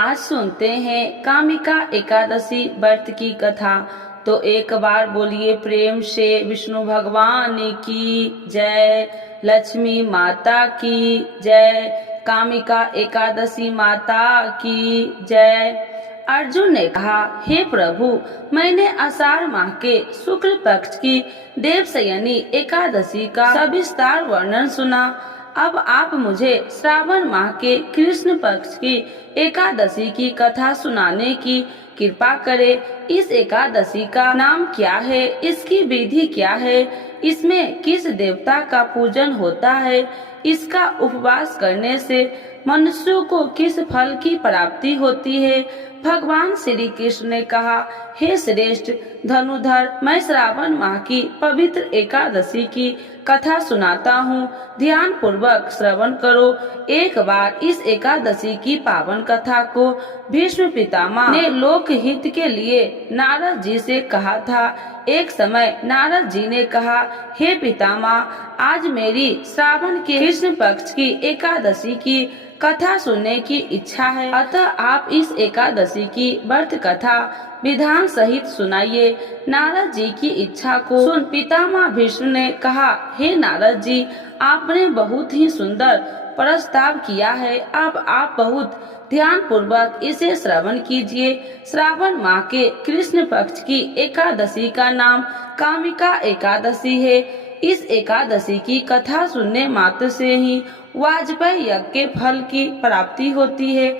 आज सुनते हैं कामिका एकादशी व्रत की कथा। तो एक बार बोलिए प्रेम से विष्णु भगवान की जय, लक्ष्मी माता की जय, कामिका एकादशी माता की जय। अर्जुन ने कहा, हे प्रभु, मैंने आषाढ़ माह के शुक्ल पक्ष की देवशयनी एकादशी का सविस्तार वर्णन सुना। अब आप मुझे श्रावण माह के कृष्ण पक्ष की एकादशी की कथा सुनाने की कृपा करें। इस एकादशी का नाम क्या है, इसकी विधि क्या है, इसमें किस देवता का पूजन होता है, इसका उपवास करने से मनुष्यों को किस फल की प्राप्ति होती है। भगवान श्री कृष्ण ने कहा, हे श्रेष्ठ धनुधर, मैं श्रावण माह की पवित्र एकादशी की कथा सुनाता हूँ, ध्यान पूर्वक श्रवण करो। एक बार इस एकादशी की पावन कथा को भीष्म पितामह ने लोक हित के लिए नारद जी से कहा था। एक समय नारद जी ने कहा, हे पितामह, आज मेरी श्रावण के कृष्ण पक्ष की एकादशी की कथा सुनने की इच्छा है, अतः आप इस एकादशी की व्रत कथा विधान सहित सुनाइए। नारद जी की इच्छा को सुन पितामह भीष्म ने कहा, हे नारद जी, आपने बहुत ही सुंदर प्रस्ताव किया है। अब आप बहुत ध्यान पूर्वक इसे श्रवण कीजिए। श्रावण माह के कृष्ण पक्ष की एकादशी का नाम कामिका एकादशी है। इस एकादशी की कथा सुनने मात्र से ही वाजपेयी यज्ञ के फल की प्राप्ति होती है।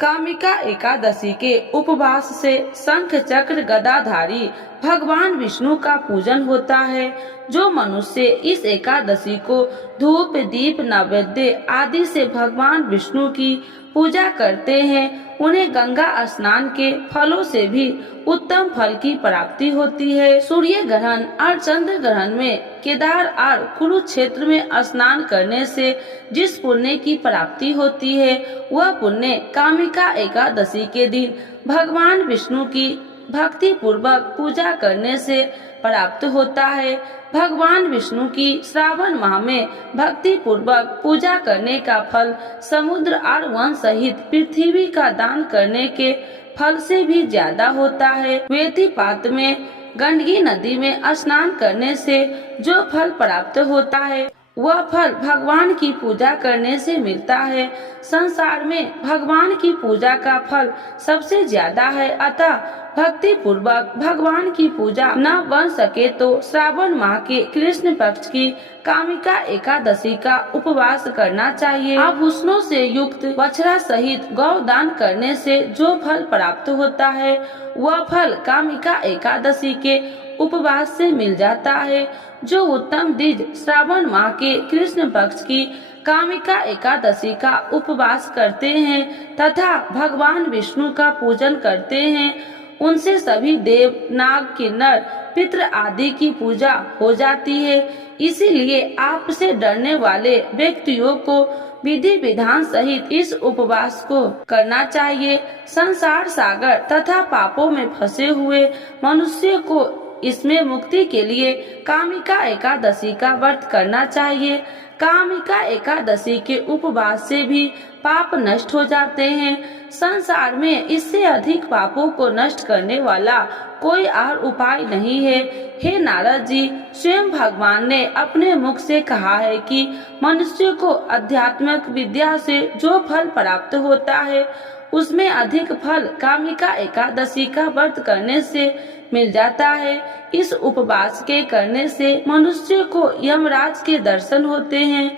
कामिका एकादशी के उपवास से शंख चक्र गदाधारी भगवान विष्णु का पूजन होता है। जो मनुष्य इस एकादशी को धूप दीप नैवेद्य आदि से भगवान विष्णु की पूजा करते हैं, उन्हें गंगा स्नान के फलों से भी उत्तम फल की प्राप्ति होती है। सूर्य ग्रहण और चंद्र ग्रहण में केदार और कुरुक्षेत्र में स्नान करने से जिस पुण्य की प्राप्ति होती है, वह पुण्य कामिका एकादशी के दिन भगवान विष्णु की भक्ति पूर्वक पूजा करने से प्राप्त होता है। भगवान विष्णु की श्रावण माह में भक्ति पूर्वक पूजा करने का फल समुद्र और वन सहित पृथ्वी का दान करने के फल से भी ज्यादा होता है। वेदी पात्र में गंडकी नदी में स्नान करने से जो फल प्राप्त होता है, वह फल भगवान की पूजा करने से मिलता है। संसार में भगवान की पूजा का फल सबसे ज्यादा है, अतः भक्ति पूर्वक भगवान की पूजा न बन सके तो श्रावण माह के कृष्ण पक्ष की कामिका एकादशी का उपवास करना चाहिए। आभूषणों से युक्त बछड़ा सहित गौ दान करने से जो फल प्राप्त होता है, वह फल कामिका एकादशी के उपवास से मिल जाता है। जो उत्तम द्विज श्रावण माह के कृष्ण पक्ष की कामिका एकादशी का उपवास करते हैं तथा भगवान विष्णु का पूजन करते हैं, उनसे सभी देव नाग किन्नर पितृ आदि की पूजा हो जाती है। इसीलिए आपसे डरने वाले व्यक्तियों को विधि विधान सहित इस उपवास को करना चाहिए। संसार सागर तथा पापों में फंसे हुए मनुष्य को इसमें मुक्ति के लिए कामिका एकादशी का व्रत करना चाहिए। कामिका एकादशी के उपवास से भी पाप नष्ट हो जाते हैं। संसार में इससे अधिक पापों को नष्ट करने वाला कोई और उपाय नहीं है। हे नारद जी, स्वयं भगवान ने अपने मुख से कहा है कि मनुष्य को आध्यात्मिक विद्या से जो फल प्राप्त होता है, उसमें अधिक फल कामिका एकादशी का व्रत करने से मिल जाता है। इस उपवास के करने से मनुष्य को यमराज के दर्शन होते हैं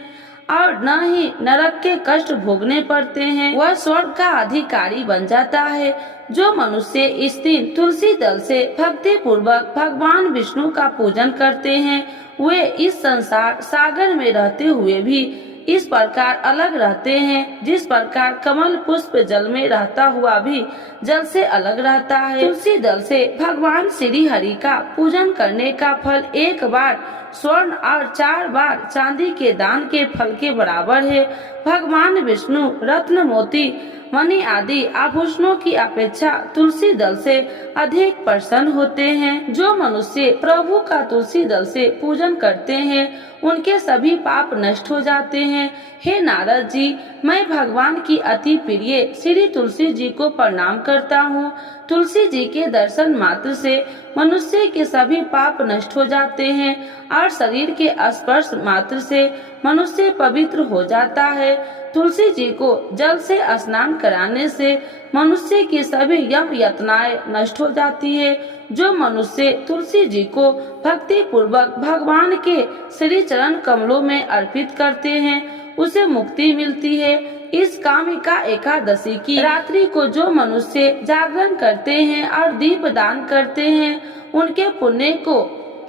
और न ही नरक के कष्ट भोगने पड़ते हैं, वह स्वर्ग का अधिकारी बन जाता है। जो मनुष्य इस दिन तुलसी दल से भक्ति पूर्वक भगवान विष्णु का पूजन करते हैं, वे इस संसार सागर में रहते हुए भी इस प्रकार अलग रहते हैं जिस प्रकार कमल पुष्प जल में रहता हुआ भी जल से अलग रहता है। तुलसी दल से भगवान श्री हरि का पूजन करने का फल एक बार स्वर्ण और 4 बार चांदी के दान के फल के बराबर है। भगवान विष्णु रत्न मोती मणि आदि आभूषणों की अपेक्षा तुलसी दल से अधिक प्रसन्न होते हैं। जो मनुष्य प्रभु का तुलसी दल से पूजन करते हैं उनके सभी पाप नष्ट हो जाते हैं। हे नारद जी, मैं भगवान की अति प्रिय श्री तुलसी जी को प्रणाम करता हूँ। तुलसी जी के दर्शन मात्र से मनुष्य के सभी पाप नष्ट हो जाते हैं और शरीर के स्पर्श मात्र से मनुष्य पवित्र हो जाता है। तुलसी जी को जल से स्नान कराने से मनुष्य की सभी यम यातनाएं नष्ट हो जाती है। जो मनुष्य तुलसी जी को भक्ति पूर्वक भगवान के श्री चरण कमलों में अर्पित करते हैं उसे मुक्ति मिलती है। इस कामिका एकादशी की रात्रि को जो मनुष्य जागरण करते हैं और दीप दान करते हैं उनके पुण्य को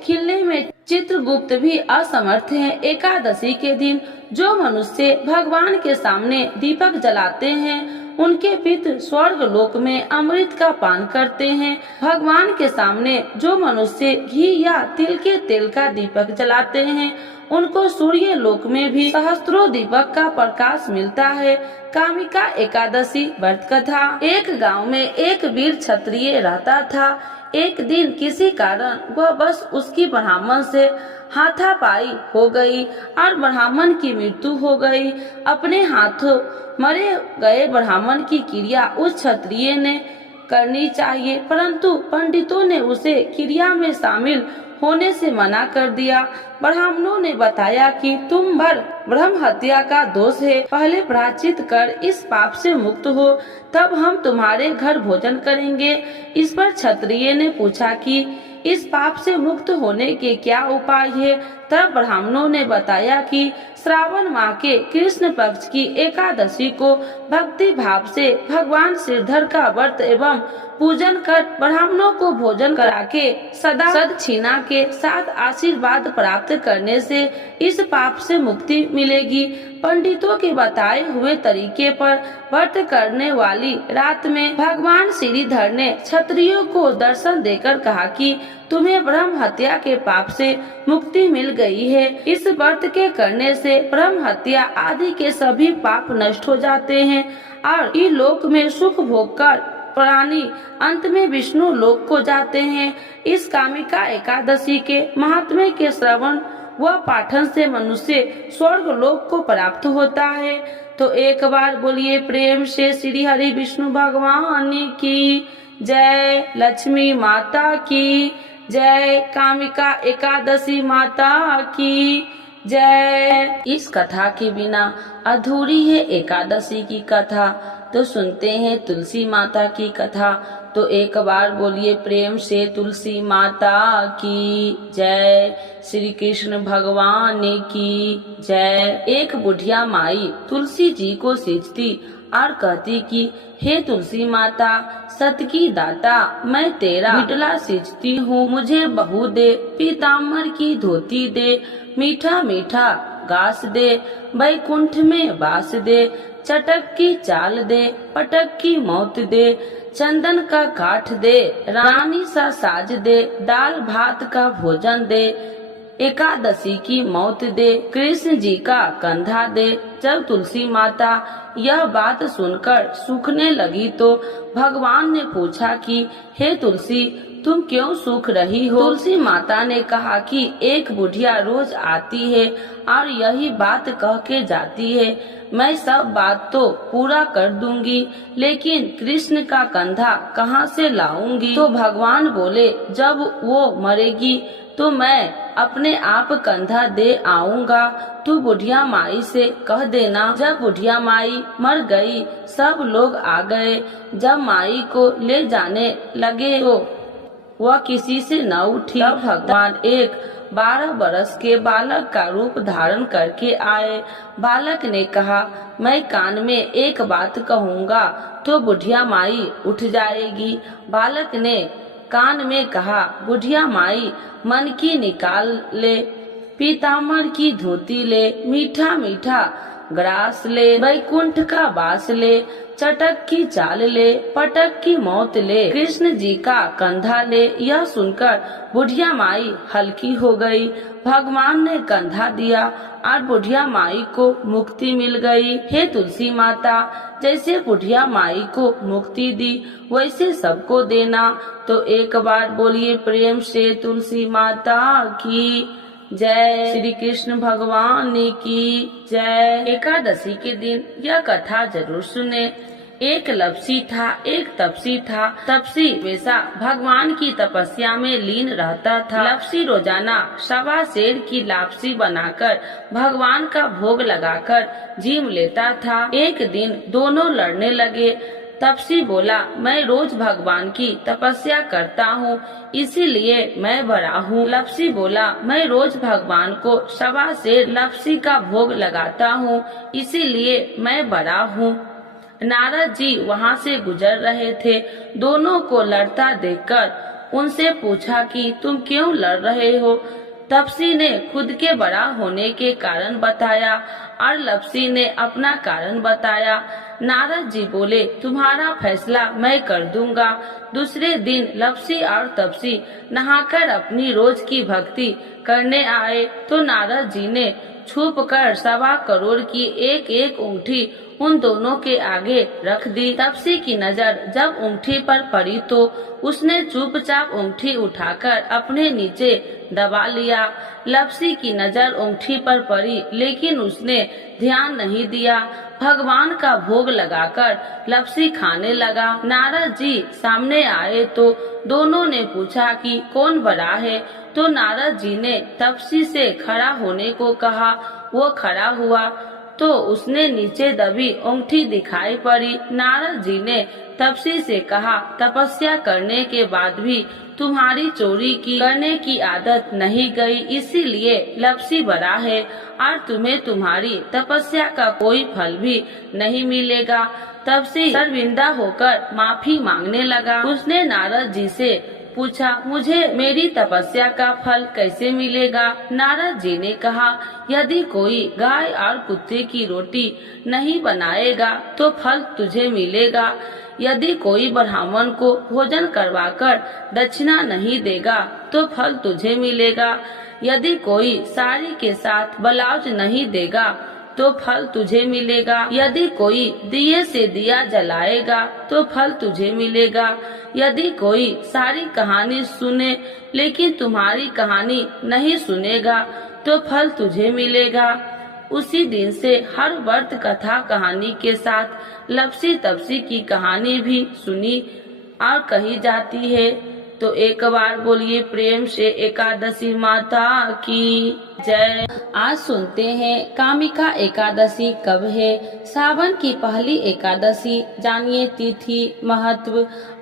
खिलने में चित्रगुप्त भी असमर्थ है। एकादशी के दिन जो मनुष्य भगवान के सामने दीपक जलाते हैं उनके पितृ स्वर्ग लोक में अमृत का पान करते हैं। भगवान के सामने जो मनुष्य घी या तिल के तेल का दीपक जलाते हैं उनको सूर्य लोक में भी सहस्त्रों दीपक का प्रकाश मिलता है। कामिका एकादशी व्रत कथा। एक गांव में एक वीर क्षत्रिय रहता था। एक दिन किसी कारण वह बस उसकी ब्राह्मण से हाथापाई हो गई और ब्राह्मण की मृत्यु हो गई। अपने हाथों मरे गए ब्राह्मण की क्रिया उस क्षत्रिय ने करनी चाहिए, परंतु पंडितों ने उसे क्रिया में शामिल होने से मना कर दिया। ब्राह्मणों ने बताया कि तुम पर ब्रह्म हत्या का दोष है, पहले प्रायश्चित कर इस पाप से मुक्त हो, तब हम तुम्हारे घर भोजन करेंगे। इस पर क्षत्रिय ने पूछा कि इस पाप से मुक्त होने के क्या उपाय है। तब ब्राह्मणों ने बताया कि श्रावण माह के कृष्ण पक्ष की एकादशी को भक्ति भाव से भगवान श्रीधर का व्रत एवं पूजन कर ब्राह्मणों को भोजन करा के सदा सदक्षिणा के साथ आशीर्वाद प्राप्त करने से इस पाप से मुक्ति मिलेगी। पंडितों के बताए हुए तरीके पर व्रत करने वाली रात में भगवान श्रीधर ने क्षत्रियों को दर्शन देकर कहा कि तुम्हें ब्रह्म हत्या के पाप से मुक्ति मिल गई है। इस व्रत के करने से ब्रह्म हत्या आदि के सभी पाप नष्ट हो जाते हैं और इस लोक में सुख भोग कर प्राणी अंत में विष्णु लोक को जाते हैं। इस कामिका एकादशी के महात्म्य के श्रवण व पाठन से मनुष्य स्वर्ग लोक को प्राप्त होता है। तो एक बार बोलिए प्रेम से श्री हरि विष्णु भगवान की जय, लक्ष्मी माता की जय, कामिका एकादशी माता की जय। इस कथा के बिना अधूरी है एकादशी की कथा। तो सुनते हैं तुलसी माता की कथा। तो एक बार बोलिए प्रेम से तुलसी माता की जय, श्री कृष्ण भगवान की जय। एक बुढ़िया माई तुलसी जी को सींचती और कहती कि हे तुलसी माता, सत की दाता, मैं तेरा बिटला सींचती हूँ, मुझे बहू दे, पीताम्बर की धोती दे, मीठा मीठा घास दे, बैकुंठ में वास दे, चटक की चाल दे, पटक की मौत दे, चंदन का काठ दे, रानी सा साज दे, दाल भात का भोजन दे, एकादशी की मौत दे, कृष्ण जी का कंधा दे। जब तुलसी माता यह बात सुनकर सूखने लगी तो भगवान ने पूछा कि हे तुलसी, तुम क्यों सूख रही हो? तुलसी माता ने कहा कि एक बुढ़िया रोज आती है और यही बात कह के जाती है, मैं सब बात तो पूरा कर दूंगी, लेकिन कृष्ण का कंधा कहाँ से लाऊंगी? तो भगवान बोले, जब वो मरेगी तो मैं अपने आप कंधा दे आऊंगा, तू बुढ़िया माई से कह देना। जब बुढ़िया माई मर गई सब लोग आ गए। जब माई को ले जाने लगे तो वह किसी से न उठी। तब भगवान एक 12 बरस के बालक का रूप धारण करके आए। बालक ने कहा, मैं कान में एक बात कहूँगा तो बुढ़िया माई उठ जाएगी। बालक ने कान में कहा, बुढ़िया माई मन की निकाल ले, पीताम्बर की धोती ले, मीठा मीठा ग्रास ले, वैकुंठ का वास ले, चटक की चाल ले, पटक की मौत ले, कृष्ण जी का कंधा ले। यह सुनकर बुढ़िया माई हल्की हो गई। भगवान ने कंधा दिया और बुढ़िया माई को मुक्ति मिल गई। हे तुलसी माता, जैसे बुढ़िया माई को मुक्ति दी वैसे सबको देना। तो एक बार बोलिए प्रेम से तुलसी माता की जय। श्री कृष्ण भगवान की जय। एकादशी के दिन यह कथा जरूर सुने। एक लपसी था, एक तपसी था। तपसी हमेशा भगवान की तपस्या में लीन रहता था। लपसी रोजाना 1.25 सेर की लापसी बनाकर भगवान का भोग लगाकर जीम लेता था। एक दिन दोनों लड़ने लगे। तपसी बोला, मैं रोज भगवान की तपस्या करता हूँ, इसीलिए मैं बड़ा हूँ। लपसी बोला, मैं रोज भगवान को 1.25 सेर लपसी का भोग लगाता हूँ, इसीलिए मैं बड़ा हूँ। नारद जी वहाँ से गुजर रहे थे। दोनों को लड़ता देखकर उनसे पूछा कि तुम क्यों लड़ रहे हो। तपसी ने खुद के बड़ा होने के कारण बताया और लपसी ने अपना कारण बताया। नारद जी बोले, तुम्हारा फैसला मैं कर दूंगा। दूसरे दिन लपसी और तपसी नहाकर अपनी रोज की भक्ति करने आए तो नारद जी ने छुप कर 1.25 करोड़ की एक एक अंगूठी उन दोनों के आगे रख दी। तपसी की नजर जब अंगूठी पर पड़ी तो उसने चुपचाप अंगूठी उठाकर अपने नीचे दबा लिया। लपसी की नजर अंगूठी पर पड़ी लेकिन उसने ध्यान नहीं दिया। भगवान का भोग लगाकर लपसी खाने लगा। नारद जी सामने आए तो दोनों ने पूछा कि कौन बड़ा है। तो नारद जी ने तपसी से खड़ा होने को कहा। वो खड़ा हुआ तो उसने नीचे दबी अंगूठी दिखाई पड़ी। नारद जी ने तपसी से कहा, तपस्या करने के बाद भी तुम्हारी चोरी करने की आदत नहीं गई, इसीलिए लपसी बड़ा है और तुम्हें तुम्हारी तपस्या का कोई फल भी नहीं मिलेगा। तपसी शर्मिंदा होकर माफी मांगने लगा। उसने नारद जी से पूछा, मुझे मेरी तपस्या का फल कैसे मिलेगा। नारद जी ने कहा, यदि कोई गाय और कुत्ते की रोटी नहीं बनाएगा तो फल तुझे मिलेगा। यदि कोई ब्राह्मण को भोजन करवाकर दक्षिणा नहीं देगा तो फल तुझे मिलेगा। यदि कोई साड़ी के साथ ब्लाउज नहीं देगा तो फल तुझे मिलेगा। यदि कोई दिए से दिया जलाएगा तो फल तुझे मिलेगा। यदि कोई सारी कहानी सुने लेकिन तुम्हारी कहानी नहीं सुनेगा तो फल तुझे मिलेगा। उसी दिन से हर व्रत कथा कहानी के साथ लपसी तपसी की कहानी भी सुनी और कही जाती है। तो एक बार बोलिए प्रेम से एकादशी माता की जय। आज सुनते हैं कामिका एकादशी कब है। सावन की पहली एकादशी, जानिए तिथि, महत्व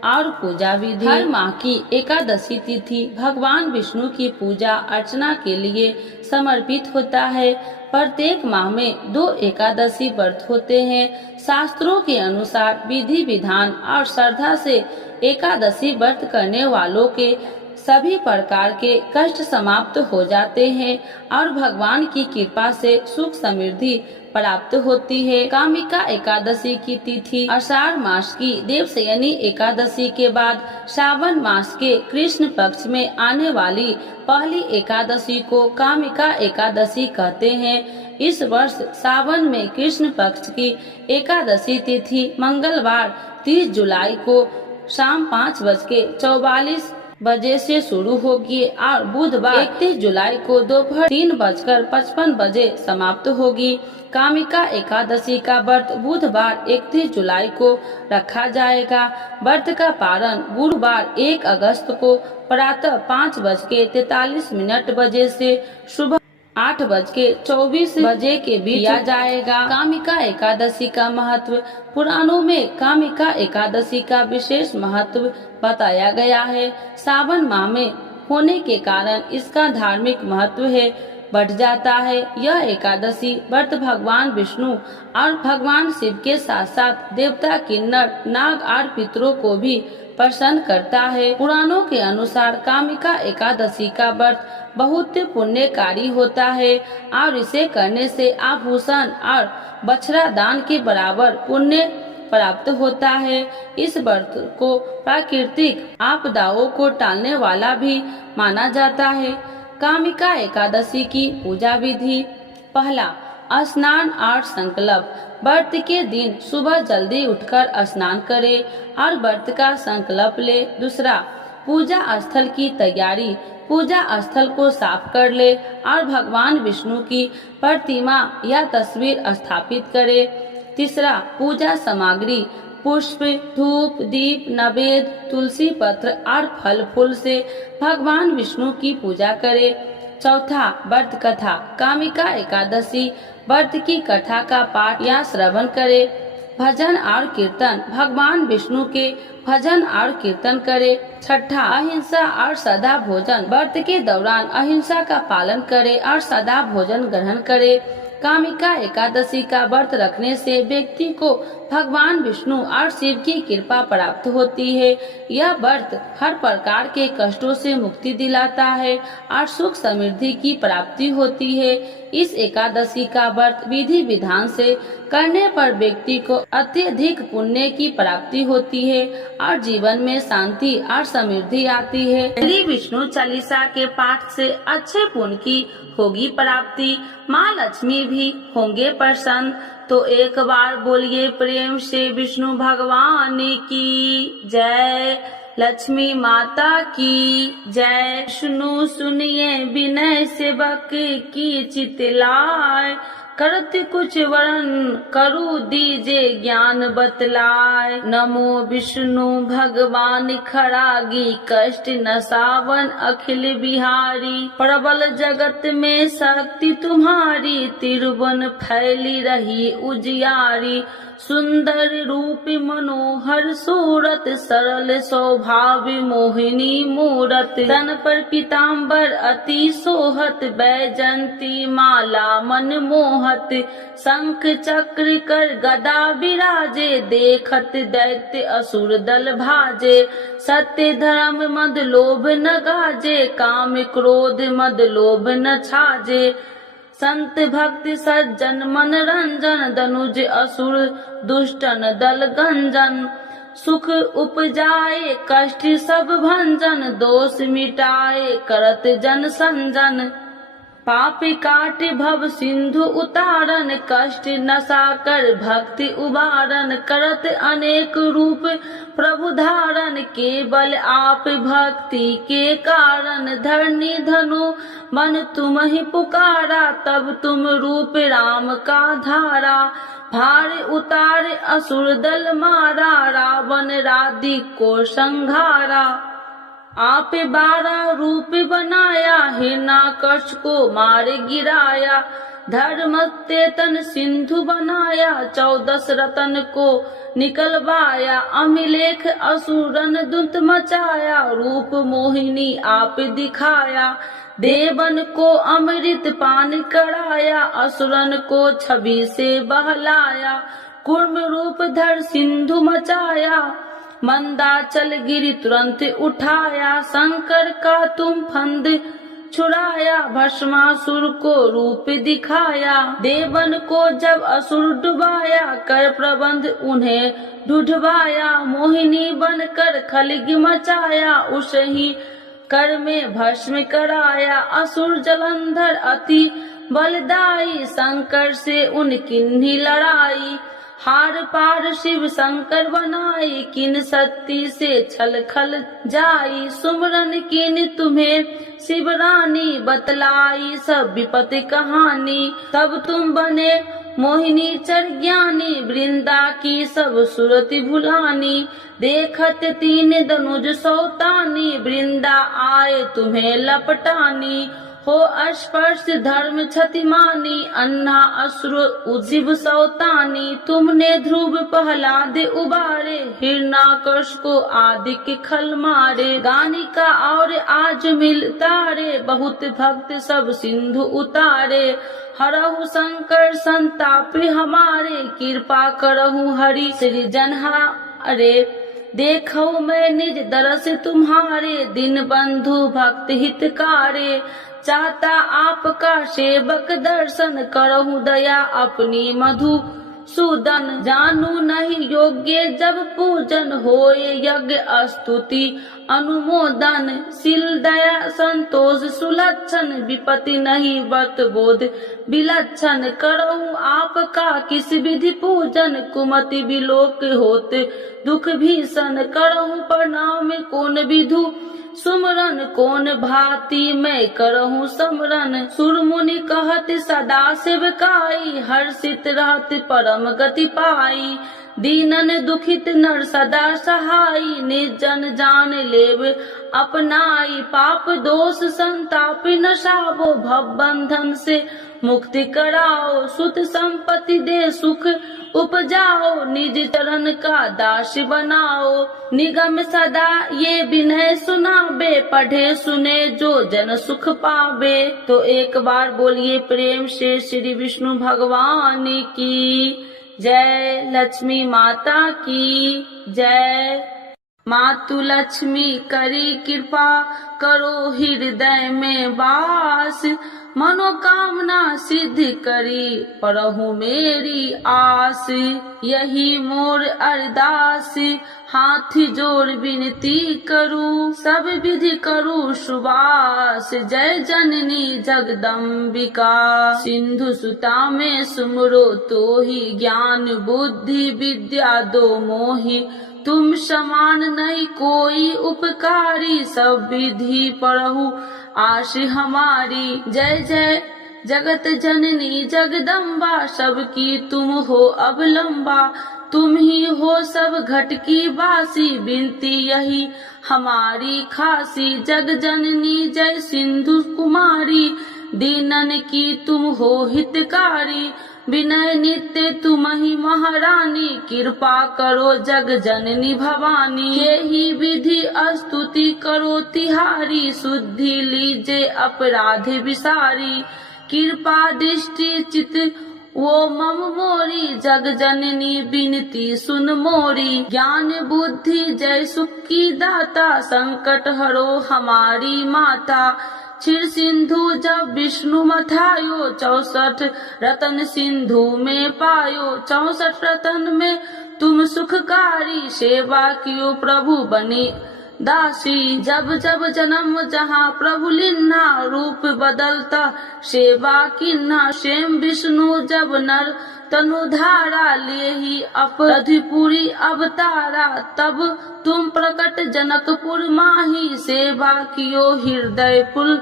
और पूजा विधि। हर माह की एकादशी तिथि भगवान विष्णु की पूजा अर्चना के लिए समर्पित होता है। प्रत्येक माह में 2 एकादशी व्रत होते हैं। शास्त्रों के अनुसार विधि विधान और श्रद्धा से एकादशी व्रत करने वालों के सभी प्रकार के कष्ट समाप्त हो जाते हैं और भगवान की कृपा से सुख समृद्धि प्राप्त होती है। कामिका एकादशी की तिथि आषाढ़ मास की देवशयनी एकादशी के बाद श्रावण मास के कृष्ण पक्ष में आने वाली पहली एकादशी को कामिका एकादशी कहते हैं। इस वर्ष सावन में कृष्ण पक्ष की एकादशी तिथि मंगलवार 30 जुलाई को शाम 5:44 बजे से शुरू होगी और बुधवार 31 जुलाई को दोपहर 3:55 समाप्त होगी। कामिका एकादशी का व्रत बुधवार 31 जुलाई को रखा जाएगा। व्रत का पारण गुरुवार 1 अगस्त को प्रातः 5:43 बजे से सुबह 8:24 के बीच किया जाएगा। कामिका एकादशी का महत्व। पुराणों में कामिका एकादशी का विशेष महत्व बताया गया है। सावन माह में होने के कारण इसका धार्मिक महत्व बढ़ जाता है। यह एकादशी व्रत भगवान विष्णु और भगवान शिव के साथ साथ देवता, किन्नर, नाग और पितरों को भी प्रसन्न करता है। पुराणों के अनुसार कामिका एकादशी का व्रत बहुत पुण्यकारी होता है और इसे करने से आभूषण और बछड़ा दान के बराबर पुण्य प्राप्त होता है। इस व्रत को प्राकृतिक आपदाओं को टालने वाला भी माना जाता है। कामिका एकादशी की पूजा विधि: पहला, स्नान और संकल्प। व्रत के दिन सुबह जल्दी उठकर स्नान करें और व्रत का संकल्प ले। दूसरा, पूजा स्थल की तैयारी। पूजा स्थल को साफ कर ले और भगवान विष्णु की प्रतिमा या तस्वीर स्थापित करे। तीसरा, पूजा सामग्री: पुष्प, धूप, दीप, नैवेद्य, तुलसी पत्र और फल फूल से भगवान विष्णु की पूजा करे। चौथा, व्रत कथा। कामिका एकादशी व्रत की कथा का पाठ या श्रवण करे। भजन और कीर्तन: भगवान विष्णु के भजन और कीर्तन करे। छठा, अहिंसा और सदा भोजन। व्रत के दौरान अहिंसा का पालन करे और सदा भोजन ग्रहण करे। कामिका एकादशी का व्रत रखने से व्यक्ति को भगवान विष्णु और शिव की कृपा प्राप्त होती है। यह व्रत हर प्रकार के कष्टों से मुक्ति दिलाता है और सुख समृद्धि की प्राप्ति होती है। इस एकादशी का व्रत विधि विधान से करने पर व्यक्ति को अत्यधिक पुण्य की प्राप्ति होती है और जीवन में शांति और समृद्धि आती है। श्री विष्णु चालीसा के पाठ से अच्छे पुण्य की होगी प्राप्ति, माँ लक्ष्मी भी होंगे प्रसन्न। तो एक बार बोलिए प्रेम से विष्णु भगवान की जय, लक्ष्मी माता की जय। विष्णु सुनिए विनय सेवक की चितलाय, करत कुछ वरण करु दीजे ज्ञान बतलाय। नमो विष्णु भगवान खरागी, कष्ट नसावन अखिल बिहारी। प्रबल जगत में शक्ति तुम्हारी, तिरुवन फैली रही उजियारी। सुंदर रूप मनोहर सूरत, सरल स्वभाव मोहिनी मूरत। तन पर पीताम्बर अति सोहत, बैजंती माला मन मोहत। शंख चक्र कर गदा विराजे, देखत दैत्य असुर दल भाजे। सत्य धर्म मद लोभ न गाजे, काम क्रोध मद लोभ न छाजे। संत भक्त सज्जन मन रंजन, दनुज असुर दुष्टन दल गंजन। सुख उपजाए कष्ट सब भंजन, दोष मिटाए करत जन संजन। पाप काट भव सिंधु उतारन, कष्ट नसा कर भक्ति उबारन। करत अनेक रूप प्रभु धारण, केवल आप भक्ति के कारण। धरनी धनु मन तुम ही पुकारा, तब तुम रूप राम का धारा। भार उतार असुर दल मारा, रावण राधि को संघारा। आप 12 रूप बनाया, हिरण्याकश को मार गिराया। धर्म तेतन सिंधु बनाया, 14 रतन को निकलवाया। अमिलेख असुरन दुत मचाया, रूप मोहिनी आप दिखाया। देवन को अमृत पान कराया, असुरन को छवि से बहलाया। कूर्म रूप धर सिंधु मचाया, मंदाचल गिरि तुरंत उठाया। शंकर का तुम फंद छुड़ाया, भस्मासुर को रूप दिखाया। देवन को जब असुर डुबाया, कर प्रबंध उन्हें ढूंढवाया। मोहिनी बनकर खलगी मचाया, उसे ही कर में भस्म कराया। असुर जलंधर अति बलदाई, शंकर से उनकी लड़ाई। हार पार शिव शंकर बनाई, किन शक्ति से छल खल जाई। सुमरन किन तुम्हें शिव रानी, बतलाई सब विपत्ति कहानी। तब तुम बने मोहिनी चर ज्ञानी, वृंदा की सब सुरति भुलानी। देखत 3 धनुज सौतानी, वृंदा आए तुम्हें लपटानी। हो स्पर्श धर्म क्षतिमानी, अन्ना असुर उजिब सौतानी। तुमने ध्रुव प्रहलाद उबारे, हिरण्याकश को आदि के खल मारे। गानिका और आज मिल तारे, बहुत भक्त सब सिंधु उतारे। हरहु शंकर संताप हमारे, कृपा करहु हरि सृजनहारे। देखो मैं निज दरस तुम्हारे, दिन बंधु भक्त हितकारे। चाहता आपका सेवक दर्शन, करहु दया अपनी मधु सूदन। जानू नहीं योग्य जब पूजन, होए यज्ञ स्तुति अनुमोदन। शील दया संतोष सुलक्षण, विपत्ति नहीं व्रत बोध विलक्षण। करहु आपका किस विधि पूजन, कुमति विलोक होत दुख भीषण। करहु प्रणाम कौन विधु सुमरन, कौन भांति मैं करहूँ समरन। सुर मुनि कहत सदा सेवकाई, हर्षित रहत परम गति पाई। दीनन दुखित नर सदा सहाई, निर्जन जान लेव अपनाई। पाप दोष संताप नसावो, भव बंधन से मुक्ति कराओ। सुत संपत्ति दे सुख उपजाओ, निज चरण का दास बनाओ। निगम सदा ये विनय सुनावे, पढ़े सुने जो जन सुख पावे। तो एक बार बोलिए प्रेम से श्री विष्णु भगवान की जय। लक्ष्मी माता की जय। मातु लक्ष्मी करी कृपा, करो हृदय में वास। मनोकामना सिद्ध करी, परहु मेरी आस। यही मोर अरदास, हाथ जोड़ विनती करूं। सब विधि करूं सुबास, जय जननी जगदम्बिका। सिंधु सुता में सुमरो तोहि, ज्ञान बुद्धि विद्या दो मोहि। तुम समान नहीं कोई उपकारी, सब विधि पढ़हु आश हमारी। जय जय जगत जननी जगदम्बा, सबकी तुम हो अवलंबा। तुम ही हो सब घट की वासी, बिनती यही हमारी खासी। जग जननी जय सिंधु कुमारी, दीनन की तुम हो हितकारी। विनय नित्य तुम ही महारानी, कृपा करो जग जननी भवानी। यही विधि स्तुति करो तिहारी, शुद्धि लीजे अपराध विसारी। कृपा दृष्टि चित वो मम मोरी, जग जननी बिनती सुन मोरी। ज्ञान बुद्धि जय सुख की दाता, संकट हरो हमारी माता। क्षीर सिंधु जब विष्णु मथायो, 64 रतन सिंधु में पायो। 64 रतन में तुम सुखकारी, सेवा कियो प्रभु बनी दासी। जब जब जन्म जहाँ प्रभु लिन्ना, रूप बदलता सेवा किन्ना। स्वयं विष्णु जब नर तनुधारा, ले ही अपराधिपुरी अवतारा। तब तुम प्रकट जनकपुर माही, सेवा कियो हृदय पुल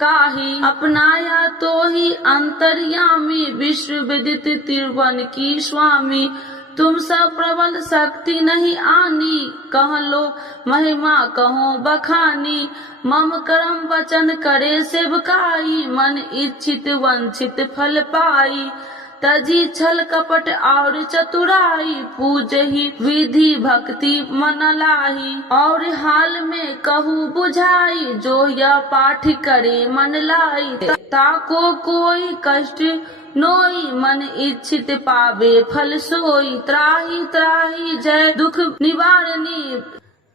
काही। अपनाया तो ही अंतर्यामी, विश्व विदित त्रिभुवन की स्वामी। तुम सब प्रबल शक्ति नहीं आनी, कह लो महिमा कहो बखानी। मम कर्म वचन करे सेवकाई, मन इच्छित वंचित फल पाई। तजी छल कपट और चतुराई, पूजहि विधि भक्ति मन लाही। और हाल में कहूँ बुझाई, जो यह पाठ करे मन लाई। ताको कोई कष्ट नोई, मन इच्छित पावे फल सोई। त्राही त्राही जय दुख निवारणी,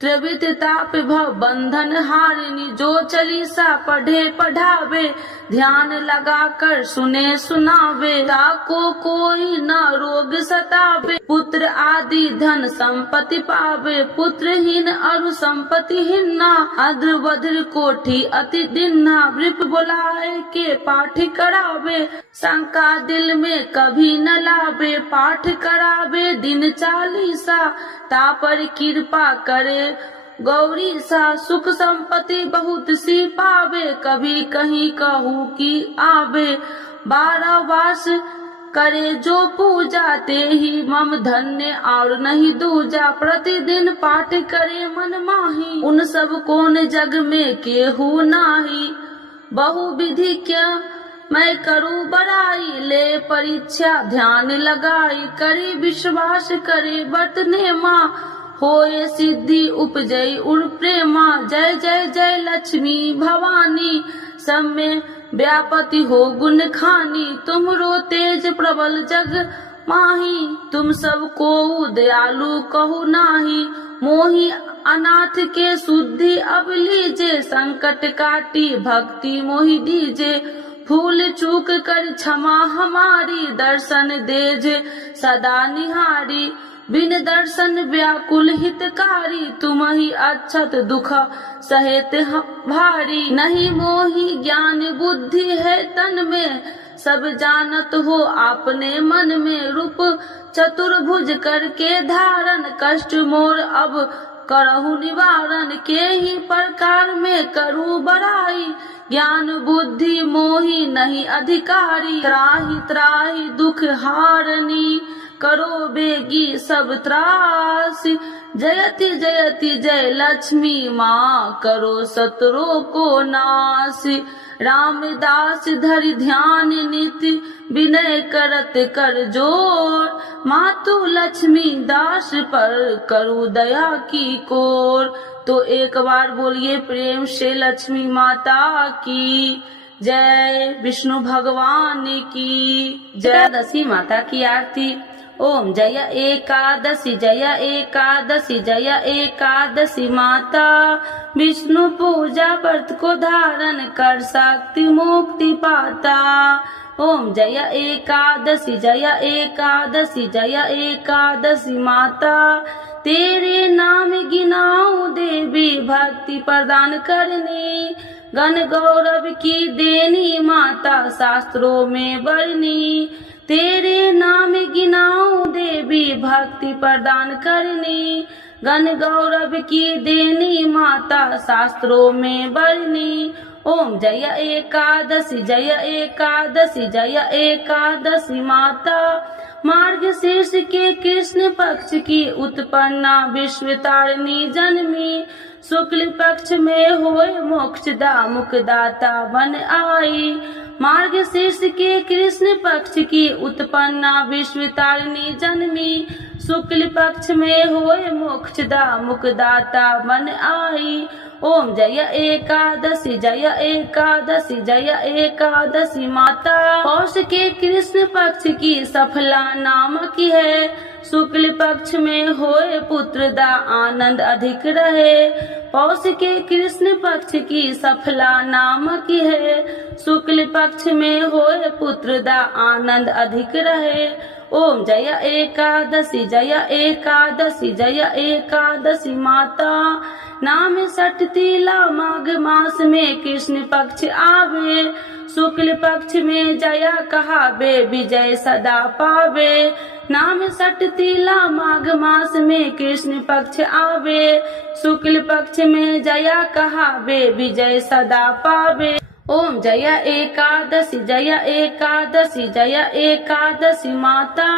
त्रिविध ताप भव बंधन हारिणी। जो चालीसा पढ़े पढ़ावे, ध्यान लगा कर सुने सुनावे। ताको कोई न रोग सतावे, पुत्र आदि धन संपत्ति पावे। पुत्रहीन अरु संपत्तिहीना, अद्र वज्र कोठी अति दिन्ना। वृप बुलाए के पाठ करावे, शंका दिल में कभी न लावे। पाठ करावे दिन चालीसा, तापर कृपा करे गौरी सा। सुख संपत्ति बहुत सी पावे, कभी कहीं कहूँ की आवे। 12 वास करे जो पूजा, ते ही मम धन्य और नहीं दूजा। प्रतिदिन पाठ करे मन माही, उन सब कौन जग में केहू नाही। बहु विधि क्या मैं करूँ बड़ाई, ले परीक्षा ध्यान लगाई। करे विश्वास करे बरतने माँ, होए सिद्धि उपजई उर प्रेमा। जय जय जय लक्ष्मी भवानी, सब में व्यापति हो गुण खानी। तुमरो तेज प्रबल जग माही, तुम सब को दयालु कहु नाही। मोही अनाथ के शुद्धि अब लीजे, संकट काटी भक्ति मोहि दीजे। भूल चूक कर क्षमा हमारी, दर्शन देजे सदा निहारी। बिन दर्शन व्याकुल हितकारी, तुम ही अक्षत दुख सहेत भारी। नहीं मोहि ज्ञान बुद्धि है तन में, सब जानत हो आपने मन में। रूप चतुर्भुज करके धारण, कष्ट मोर अब करहु निवारण। के ही प्रकार में करूँ बड़ाई, ज्ञान बुद्धि मोहि नहीं अधिकारी। त्राहि त्राहि दुख हारनी, करो बेगी सब त्रासी। जयति जयति जय लक्ष्मी माँ, करो शत्रु को नासी। रामदास धरि ध्यान निति, विनय करत कर जोर। मातु लक्ष्मी दास पर, करू दया की कोर। तो एक बार बोलिए प्रेम से लक्ष्मी माता की जय, विष्णु भगवान की जय। दशी माता की आरती। ओम जय एकादशी जय एकादशी जय एकादशी माता। विष्णु पूजा व्रत को धारण कर, शक्ति मुक्ति पाता। ओम जय एकादशी जय एकादशी जय एकादशी माता। तेरे नाम गिनाऊं देवी, भक्ति प्रदान करनी। गण गौरव की देनी माता, शास्त्रों में वर्णी। तेरे नाम गिनाऊं देवी, भक्ति प्रदान करनी। गण गौरव की देनी माता, शास्त्रों में वर्णी। ओम जय एकादशी जय एकादशी जय एकादशी माता। मार्गशीर्ष के कृष्ण पक्ष की उत्पन्ना, विश्व तारिणी जन्मी। शुक्ल पक्ष में होए मोक्षदा, मुक्तिदाता बन आई। मार्गशीर्ष के कृष्ण पक्ष की उत्पन्ना, विश्व तारिणी जन्मी। शुक्ल पक्ष में होए मोक्षदा, मुक्तिदाता बन आई। ओम जय एकादशी जय एकादशी जय एकादशी माता। पौष के कृष्ण पक्ष की सफला नाम की है। शुक्ल पक्ष में होए पुत्र दा, आनंद अधिक रहे। पौष के कृष्ण पक्ष की सफला नाम की है। शुक्ल पक्ष में होए पुत्र दा, आनंद अधिक रहे। ओम जय एकादशी जय एकादशी जय एकादशी माता। नाम सठ तीला माघ मास में कृष्ण पक्ष आवे। शुक्ल पक्ष में जया कहावे, विजय सदा पावे। नाम सठ तीला माघ मास में कृष्ण पक्ष आवे। शुक्ल पक्ष में जया कहावे, विजय सदा पावे। ओम जय एकादशी जय एकादशी जय एकादशी माता।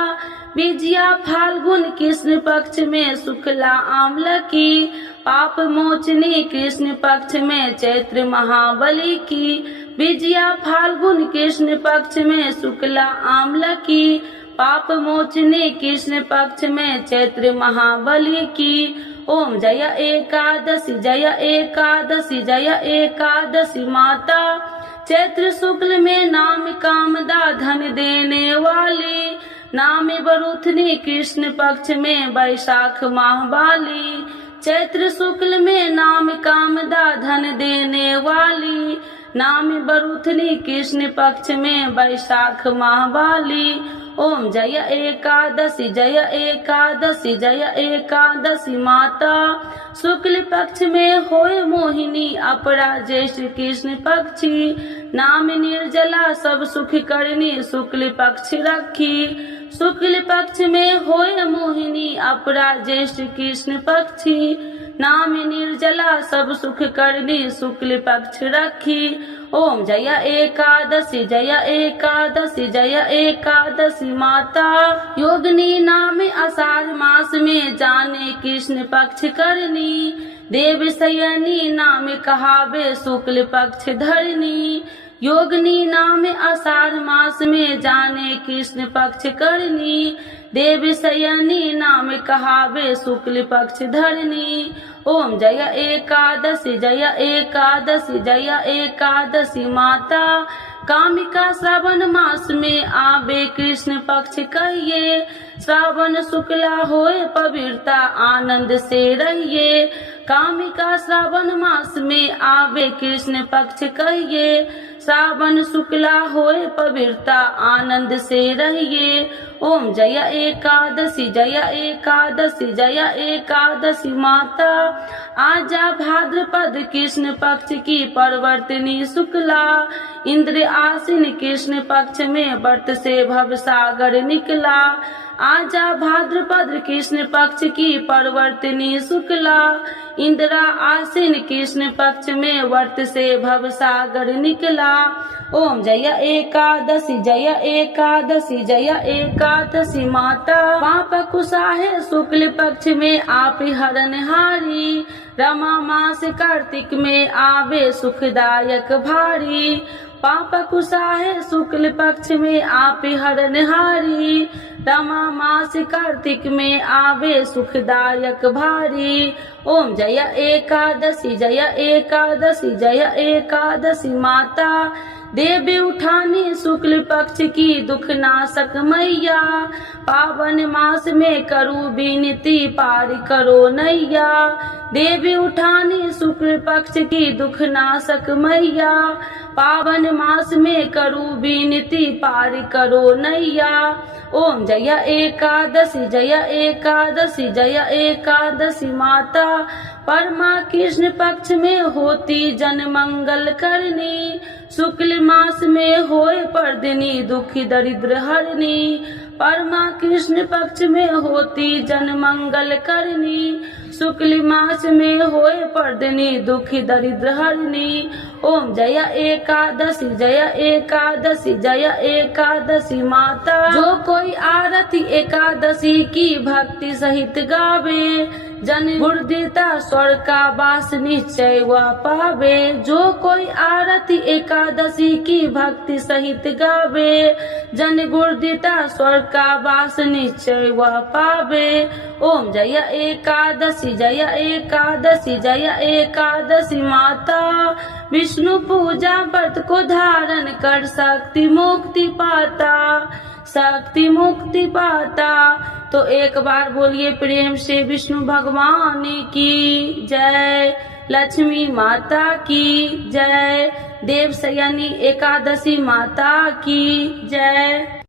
विजया फाल्गुन कृष्ण पक्ष में शुक्ला आम्ल की। पाप मोचनी कृष्ण पक्ष में चैत्र महाबली की। विजया फाल्गुन कृष्ण पक्ष में शुक्ला आम्ल की। पाप मोचनी कृष्ण पक्ष में चैत्र महाबली की। ओम जय एकादशी जय एकादशी जय एकादशी माता। चैत्र शुक्ल में नाम कामदा, धन देने वाली। नाम बरुथनी कृष्ण पक्ष में वैशाख माह वाली। चैत्र शुक्ल में नाम कामदा, धन देने वाली। नाम बरुथनी कृष्ण पक्ष में वैशाख माह वाली। ओम जय एकादशी जय एकादशी जय एकादशी माता। शुक्ल पक्ष में होए मोहिनी, अपरा ज्येष्ठ कृष्ण पक्षी। नाम निर्जला सब सुख करनी, शुक्ल पक्ष रखी। शुक्ल पक्ष में होए मोहिनी, अपरा ज्येष्ठ कृष्ण पक्षी। नाम निर्जला सब सुख करनी, शुक्ल पक्ष रखी। ओम जय एकादशी जय एकादशी जय एकादशी माता। योगिनी नाम आषाढ़ मास में, जाने कृष्ण पक्ष करनी। देव शयनी नाम कहावे, शुक्ल पक्ष धरनी। योगिनी नाम आषाढ़ मास में, जाने कृष्ण पक्ष करनी। देव शयनी नाम कहावे, शुक्ल पक्ष धरनी। ओम जय एकादशी जय एकादशी जय एकादशी माता। कामिका श्रावण मास में आवे कृष्ण पक्ष कहिए। श्रावण शुक्ला होए पवित्रता आनंद से रहिए। कामिका श्रावण मास में आवे कृष्ण पक्ष कहिए। श्रावण शुक्ला होए पवित्रता आनंद से रहिए। ओम जय एकादशी जय एकादशी जय एकादशी माता। आजा भाद्रपद कृष्ण पक्ष की परवर्तिनी शुक्ला। इंद्र आसीन कृष्ण पक्ष में व्रत से भव सागर निकला। आजा भाद्रपद कृष्ण पक्ष की परवर्तिनी शुक्ला। इंद्रा आसीन कृष्ण पक्ष में व्रत से भव सागर निकला। ओम जय एकादशी जय एकादशी जय एकादशी माता। पाप कुसाहे शुक्ल पक्ष में आप हरनहारी। रमा मास कार्तिक में आवे सुखदायक भारी। पाप कुसाहे शुक्ल पक्ष में आप हरनहारी। रमा मास कार्तिक में आवे सुखदायक भारी। ओम जय एकादशी जय एकादशी जय एकादशी माता। देवी उठानी शुक्ल पक्ष की दुख नाशक मैया। पावन मास में करू विनती पार करो नैया। देवी उठानी शुक्ल पक्ष की दुख नाशक मैया। पावन मास में करू विनती पार करो नैया। ओम जय एकादशी जय एकादशी जय एकादशी माता। परमा कृष्ण पक्ष में होती जन मंगल करनी। शुक्ल मास में होए पर्दिनी दुखी दरिद्र हरनी। परमा कृष्ण पक्ष में होती जन मंगल करनी। शुक्ल मास में होए पर्दिनी दुखी दरिद्र हरनी। ओम जय एकादशी जय एकादशी जय एकादशी माता। जो कोई आरती एकादशी की भक्ति सहित गावे। जन गुरुदेता स्वर्ग का वास निश्चय वह पावे। जो कोई आरती एकादशी की भक्ति सहित गावे। जन गुरुदेता स्वर्ग का वास निश्चय वह पावे। ओम जय एकादशी जय एकादशी जय एकादशी माता। विष्णु पूजा व्रत को धारण कर शक्ति मुक्ति पाता। शक्ति मुक्ति पाता। तो एक बार बोलिए प्रेम से विष्णु भगवान की जय। लक्ष्मी माता की जय। देवशयनी एकादशी माता की जय।